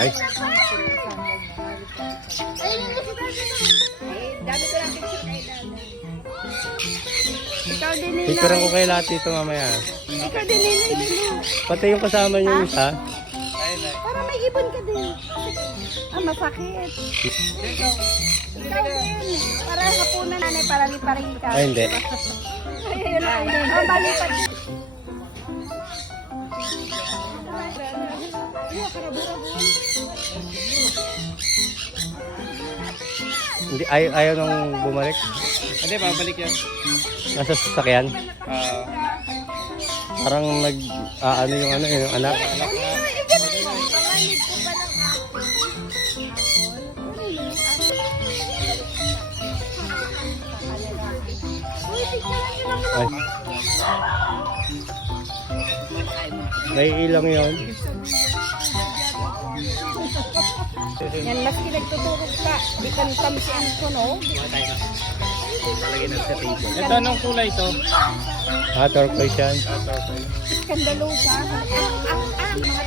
Ay, Dami ko lang picture kay Dada. Ikaw din nila. picturean ko kay lahat dito mamaya. Ikaw din nila. Pati yung kasama niyo isa. Para may ibon ka din. Ah, masakit. Ikaw din. Para hapunan nanay, para liparin ka. Ay, hindi. Ayun lang din. Ah, malipat. Hindi, ayaw nang bumalik. Hindi, babalik yan. Nasa sasakyan. Parang ano yung anak. Ay. May ilang yon. Yan, maski nagtuturog ka. Ikan tamsian ko, no? Ito, anong kulay ito? Turquoise yan. Iskandalo ka. Mga